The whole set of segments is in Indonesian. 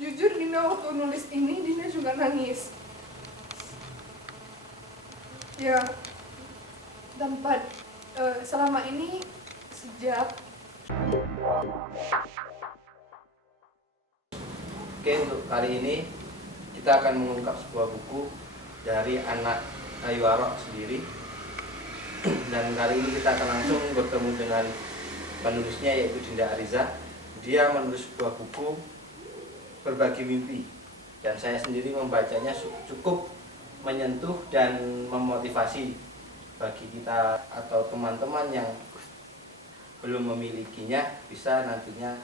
jujur Dinda waktu nulis ini Dinda juga nangis. Ya, tempat selama ini sejak Oke, untuk kali ini kita akan mengungkap sebuah buku dari anak Ayu Arok sendiri. Dan kali ini kita akan langsung bertemu dengan penulisnya, yaitu Dinda Ariza. Dia menulis sebuah buku Berbagi Mimpi, dan saya sendiri membacanya cukup menyentuh dan memotivasi bagi kita atau teman-teman yang belum memilikinya. Bisa nantinya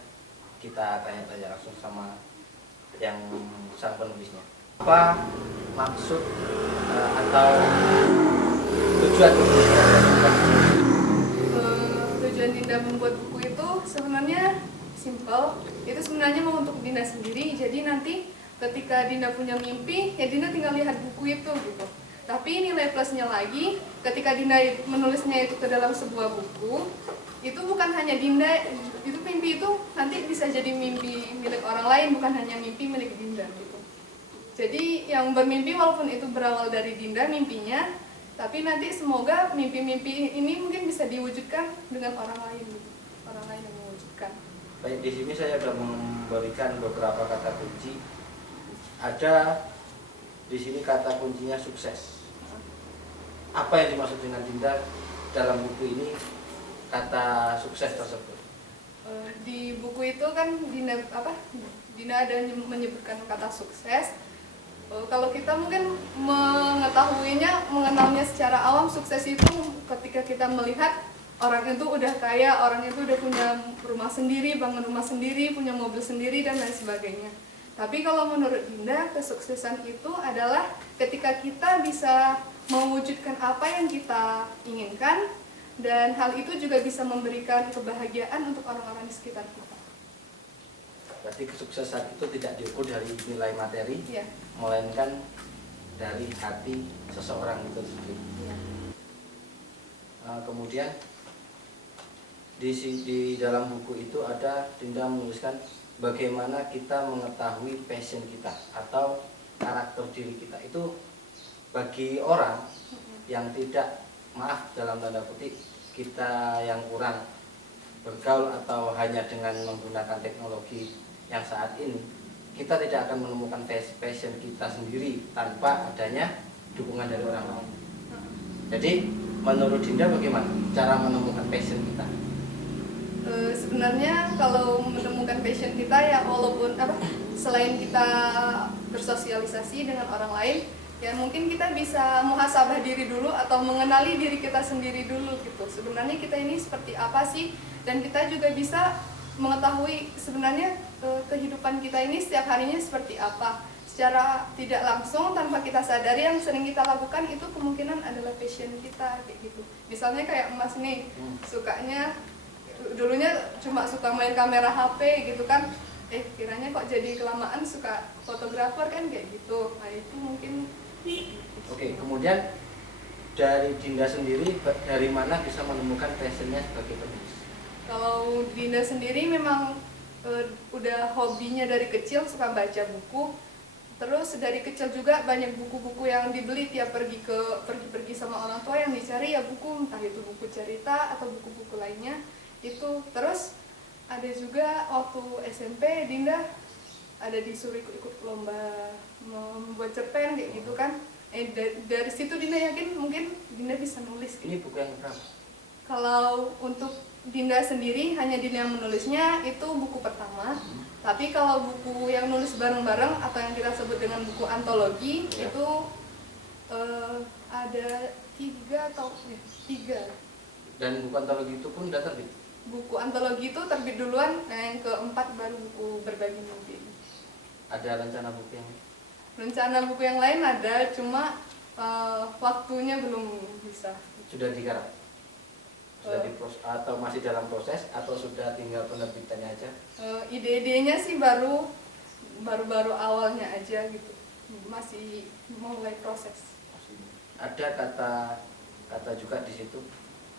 kita tanya-tanya langsung sama yang sang penulisnya. Apa maksud atau tujuan tujuan Dinda membuat buku itu sebenarnya simple. Itu sebenarnya mau untuk Dinda sendiri. Jadi nanti ketika Dinda punya mimpi, ya Dinda tinggal lihat buku itu gitu. Tapi nilai plusnya lagi, ketika Dinda menulisnya itu ke dalam sebuah buku, itu bukan hanya Dinda, itu mimpi itu nanti bisa jadi mimpi milik orang lain, bukan hanya mimpi milik Dinda gitu. Jadi yang bermimpi walaupun itu berawal dari Dinda mimpinya, tapi nanti semoga mimpi-mimpi ini mungkin bisa diwujudkan dengan orang lain gitu. Orang lain yang mewujudkan. Baik, di sini saya sudah memberikan beberapa kata kunci. Ada di sini kata kuncinya sukses. Apa yang dimaksud dengan Dinda dalam buku ini kata sukses tersebut? Di buku itu kan Dinda ada menyebutkan kata sukses. Kalau kita mungkin mengenalnya secara awam, sukses itu ketika kita melihat orang itu udah kaya, orang itu udah punya rumah sendiri, bangun rumah sendiri, punya mobil sendiri, dan lain sebagainya. Tapi kalau menurut Dinda, kesuksesan itu adalah ketika kita bisa mewujudkan apa yang kita inginkan, dan hal itu juga bisa memberikan kebahagiaan untuk orang-orang di sekitar kita. Berarti kesuksesan itu tidak diukur dari nilai materi, Ya. melainkan dari hati seseorang itu sendiri. Ya. Kemudian di dalam buku itu ada Dinda menuliskan bagaimana kita mengetahui passion kita atau karakter diri kita. Itu bagi orang yang tidak, maaf dalam tanda kutip, kita yang kurang bergaul atau hanya dengan menggunakan teknologi yang saat ini, kita tidak akan menemukan passion kita sendiri tanpa adanya dukungan dari orang lain. Jadi menurut Dinda bagaimana cara menemukan passion kita? Sebenarnya kalau menemukan passion kita ya walaupun selain kita bersosialisasi dengan orang lain, ya mungkin kita bisa muhasabah diri dulu atau mengenali diri kita sendiri dulu gitu. Sebenarnya kita ini seperti apa sih, dan kita juga bisa mengetahui sebenarnya kehidupan kita ini setiap harinya seperti apa. Secara tidak langsung tanpa kita sadari yang sering kita lakukan itu kemungkinan adalah passion kita kayak gitu. Misalnya kayak Mas nih, sukanya dulunya cuma suka main kamera HP gitu kan, kiranya kok jadi kelamaan suka fotografer kan kayak gitu. Nah itu mungkin. Oke, kemudian dari Dinda sendiri dari mana bisa menemukan passionnya sebagai penulis? Kalau Dinda sendiri memang udah hobinya dari kecil suka baca buku. Terus dari kecil juga banyak buku-buku yang dibeli tiap pergi sama orang tua, yang dicari ya buku, entah itu buku cerita atau buku-buku lainnya. Itu terus ada juga waktu SMP Dinda ada disuruh ikut lomba membuat cerpen kayak gitu kan. Dari situ Dinda yakin mungkin Dinda bisa nulis. Ini buku yang berapa? Kalau untuk Dinda sendiri hanya Dinda yang menulisnya itu buku pertama. Tapi kalau buku yang nulis bareng-bareng atau yang kita sebut dengan buku antologi itu ada 3 atau 3. Dan buku antologi itu pun udah terbit? Buku antologi itu terbit duluan, yang keempat baru buku Berbagi Mimpi. Ada rencana buku yang? Rencana buku yang lain ada, cuma waktunya belum bisa. Sudah digarap? Sudah atau masih dalam proses atau sudah tinggal penerbitannya aja? Ide-idenya sih baru awalnya aja gitu, masih mulai proses. Ada kata juga di situ,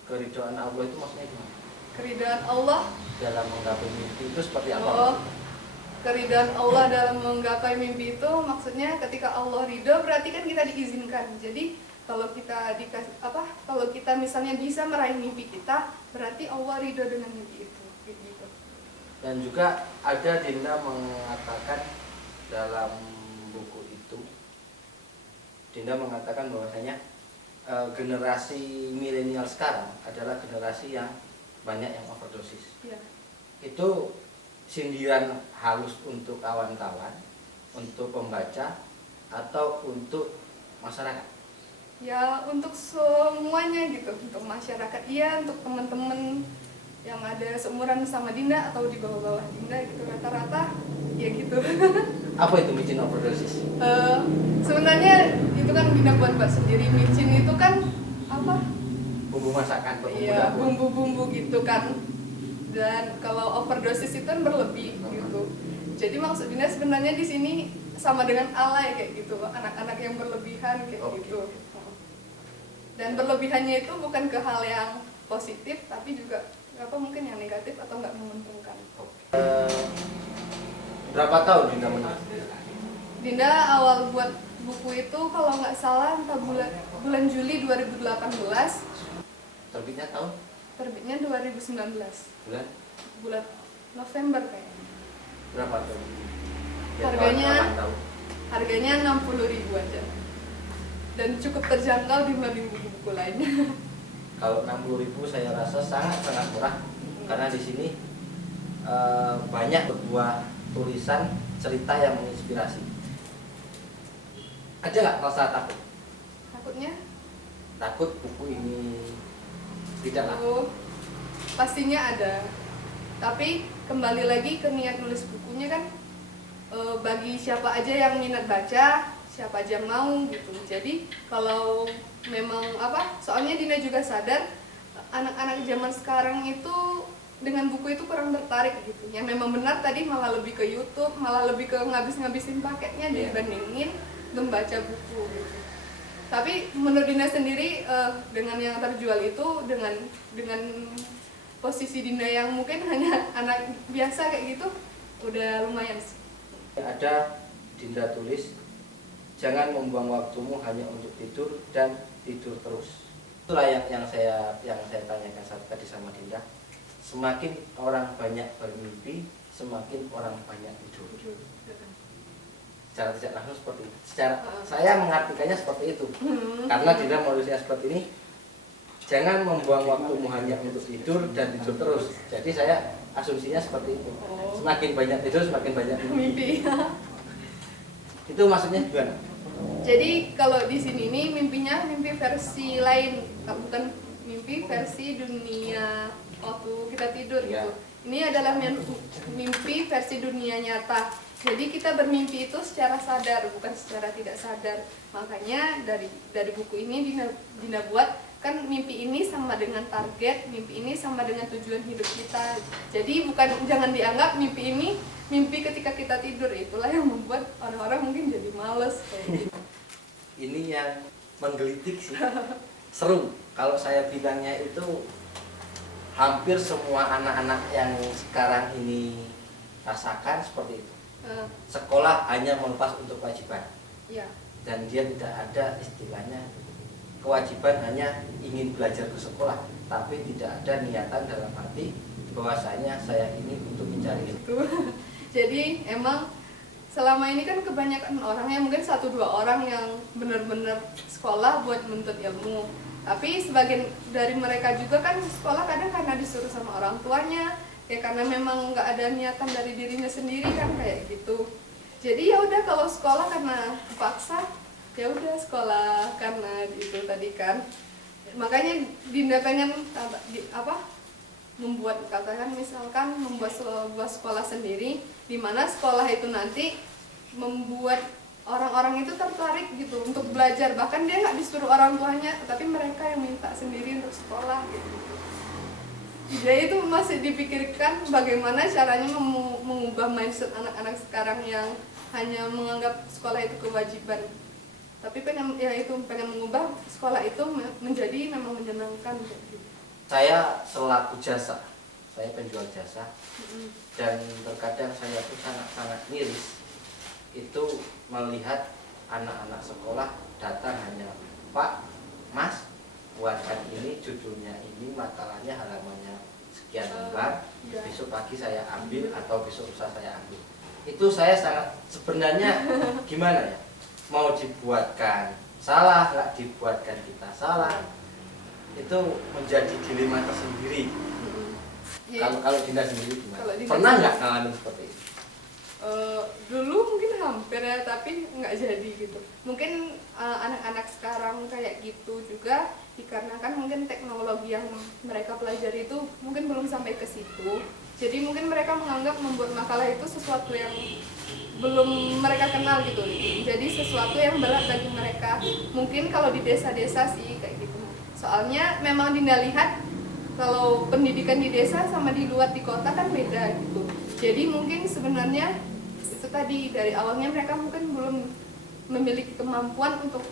keridhaan Allah itu maksudnya gimana? Keridhaan Allah Dalam menggapai mimpi itu seperti apa? keridhaan Allah dalam menggapai mimpi itu maksudnya ketika Allah ridho berarti kan kita diizinkan. Jadi kalau kita kalau kita misalnya bisa meraih mimpi kita, berarti Allah ridho dengan mimpi itu gitu. Dan juga ada Dinda mengatakan dalam buku itu, Dinda mengatakan bahwasanya generasi milenial sekarang adalah generasi yang banyak yang overdosis. Ya. Itu sindiran halus untuk kawan-kawan, untuk pembaca, atau untuk masyarakat? Ya untuk semuanya gitu, untuk masyarakat iya, untuk teman-teman yang ada seumuran sama Dinda atau di bawah-bawah Dinda gitu, rata-rata ya gitu. Apa itu micin overdosis? Sebenarnya itu kan Dinda buat sendiri. Micin itu kan apa? Bumbu masakan, bumbu Iya, dapur. bumbu-bumbu gitu kan. Dan kalau overdosis itu kan berlebih gitu. Jadi maksud Dinda sebenarnya di sini sama dengan alay kayak gitu, anak-anak yang berlebihan kayak gitu. Dan berlebihannya itu bukan ke hal yang positif, tapi juga mungkin yang negatif atau nggak menguntungkan. Berapa tahun Dinda menulis? Dinda awal buat buku itu kalau nggak salah entah bulan Juli 2018. Terbitnya tahun? Terbitnya 2019. Bulan November kayaknya. Berapa tahun? Harganya 60.000 aja. Dan cukup terjangkau dibanding buku-buku lainnya. Kalau 60.000 saya rasa sangat murah, karena di sini banyak sebuah tulisan cerita yang menginspirasi. Ada nggak rasa takut? Takutnya? Takut buku ini tidak laku? Pastinya ada. Tapi kembali lagi ke niat nulis bukunya kan, bagi siapa aja yang minat baca, siapa aja mau gitu. Jadi kalau memang soalnya Dinda juga sadar anak-anak zaman sekarang itu dengan buku itu kurang tertarik gitu. Yang memang benar tadi malah lebih ke YouTube, malah lebih ke ngabis-ngabisin paketnya dibandingin membaca buku gitu. Tapi menurut Dinda sendiri dengan yang terjual itu dengan posisi Dinda yang mungkin hanya anak biasa kayak gitu udah lumayan sih. Ada Dinda tulis, jangan membuang waktumu hanya untuk tidur dan tidur terus. Itulah yang saya tanyakan tadi sama Dinda. Semakin orang banyak bermimpi, semakin orang banyak tidur. Secara tidak langsung seperti itu. Saya mengartikannya seperti itu. Karena Dinda menulisnya seperti ini, jangan membuang waktumu hanya untuk tidur dan tidur terus. Jadi saya asumsinya seperti itu. Semakin banyak tidur, semakin banyak mimpi. Itu maksudnya gimana? Jadi kalau di sini nih mimpinya mimpi versi lain, bukan mimpi versi dunia waktu kita tidur gitu. Ini adalah mimpi versi dunia nyata. Jadi kita bermimpi itu secara sadar, bukan secara tidak sadar. Makanya dari buku ini Dinda buat kan mimpi ini sama dengan target, mimpi ini sama dengan tujuan hidup kita. Jadi jangan dianggap mimpi ini mimpi ketika kita tidur. Itulah yang membuat orang-orang mungkin jadi males kayak gitu. Ini yang menggelitik sih. Seru. Kalau saya bilangnya itu hampir semua anak-anak yang sekarang ini rasakan seperti itu. Sekolah hanya melepas untuk kewajiban. Ya. Dan dia tidak ada istilahnya kewajiban hanya ingin belajar ke sekolah, tapi tidak ada niatan dalam hati bahwasanya saya ini untuk mencari itu. Jadi emang selama ini kan kebanyakan orangnya mungkin 1-2 orang yang benar-benar sekolah buat menuntut ilmu. Tapi sebagian dari mereka juga kan sekolah kadang karena disuruh sama orang tuanya, ya karena memang nggak ada niatan dari dirinya sendiri kan kayak gitu. Jadi ya udah kalau sekolah karena dipaksa, ya udah sekolah karena itu tadi kan. Makanya Dinda pengen membuat misalkan membuat sebuah sekolah sendiri, di mana sekolah itu nanti membuat orang-orang itu tertarik gitu untuk belajar. Bahkan dia nggak disuruh orang tuanya, tapi mereka yang minta sendiri untuk sekolah gitu. Jadi itu masih dipikirkan bagaimana caranya mengubah mindset anak-anak sekarang yang hanya menganggap sekolah itu kewajiban. Tapi pengen mengubah sekolah itu menjadi memang menyenangkan gitu. Saya selaku jasa saya penjual jasa, Mm-mm. dan terkadang saya tuh sangat-sangat miris itu melihat anak-anak sekolah datang hanya, Pak, Mas, buatkan ini, judulnya ini, makalahnya halamannya sekian lembar, Ya. besok pagi saya ambil atau besok lusa saya ambil. Itu saya sangat sebenarnya gimana ya, mau dibuatkan salah, nggak dibuatkan kita salah, itu menjadi dilema tersendiri. Mm-mm. Kalau Dinda sendiri gimana? Kalau Dinda Pernah sendiri- nggak ngalamin seperti itu? Dulu mungkin hampir ya, tapi nggak jadi gitu. Mungkin anak-anak sekarang kayak gitu juga dikarenakan mungkin teknologi yang mereka pelajari itu mungkin belum sampai ke situ. Jadi mungkin mereka menganggap membuat makalah itu sesuatu yang belum mereka kenal gitu. Jadi sesuatu yang berat bagi mereka. Mungkin kalau di desa-desa sih kayak gitu. Soalnya memang Dinda lihat kalau pendidikan di desa sama di luar di kota kan beda gitu. Jadi mungkin sebenarnya itu tadi dari awalnya mereka mungkin belum memiliki kemampuan untuk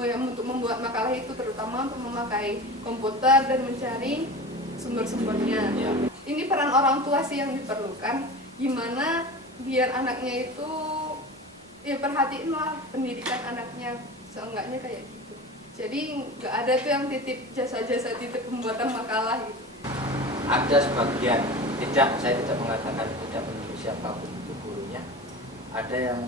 untuk membuat makalah itu, terutama untuk memakai komputer dan mencari sumber-sumbernya. Ya. Ini peran orang tua sih yang diperlukan, gimana biar anaknya itu ya perhatiin lah pendidikan anaknya, seenggaknya kayak gitu. Jadi nggak ada tuh yang titip jasa-jasa titip pembuatan makalah gitu. Ada sebagian, saya tidak mengatakan tidak menurut siapapun itu gurunya, ada yang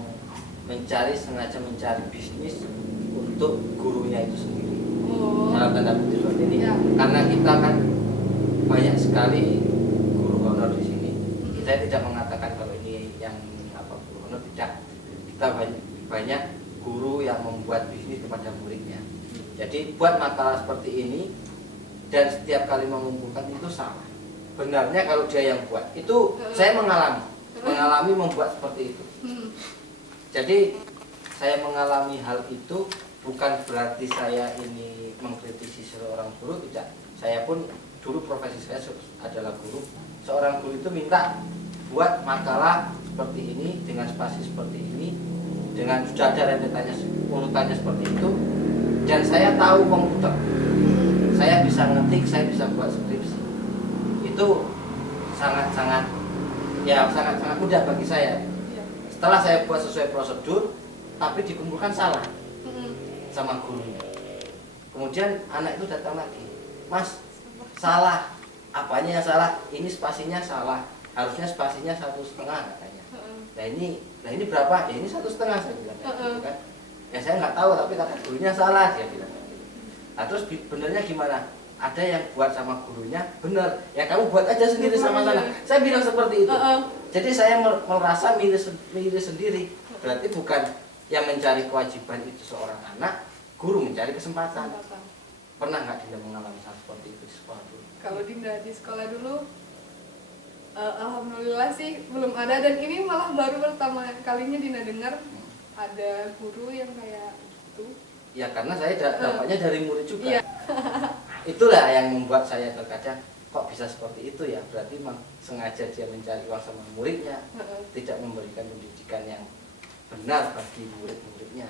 sengaja mencari bisnis untuk gurunya itu sendiri. Oh. Dalam tanda kutip seperti ini, Ya. karena kita kan banyak sekali guru honor di sini. Saya tidak mengatakan kalau ini yang guru honor, tidak. Kita banyak guru yang membuat bisnis kepada muridnya. Jadi buat makalah seperti ini dan setiap kali mengumpulkan itu salah. Benarnya kalau dia yang buat itu, saya mengalami membuat seperti itu. Jadi saya mengalami hal itu bukan berarti saya ini mengkritisi seorang guru, tidak. Saya pun dulu profesi saya adalah guru. Seorang guru itu minta buat makalah seperti ini dengan spasi seperti ini, dengan sudah ada rentetannya urutannya seperti itu, dan saya tahu komputer. Saya bisa ngetik, saya bisa buat skripsi. Itu sangat-sangat mudah bagi saya. Iya. Setelah saya buat sesuai prosedur, tapi dikumpulkan salah sama gurunya. Kemudian anak itu datang lagi, Mas, salah. Apanya yang salah? Ini spasinya salah. Harusnya spasinya 1,5 katanya. Nah ini berapa? Ya ini 1,5 saya bilang. Gitu kan. Ya saya nggak tahu, tapi kata gurunya salah, dia bilang. Nah terus benernya gimana? Ada yang buat sama gurunya, bener. Ya kamu buat aja sendiri sama sana. Saya bilang seperti itu. Jadi saya merasa milih sendiri. Berarti bukan yang mencari kewajiban itu seorang anak, guru mencari kesempatan. Pernah nggak Dinda mengalami hal seperti itu di sekolah dulu? Kalau Dinda di sekolah dulu, alhamdulillah sih belum ada, dan ini malah baru pertama kalinya Dinda dengar ada guru yang kayak gitu. Ya karena saya dapatnya dari murid juga. Iya. Itulah yang membuat saya terkadang kok bisa seperti itu ya. Berarti memang sengaja dia mencari uang sama muridnya, tidak memberikan pendidikan yang benar bagi murid-muridnya.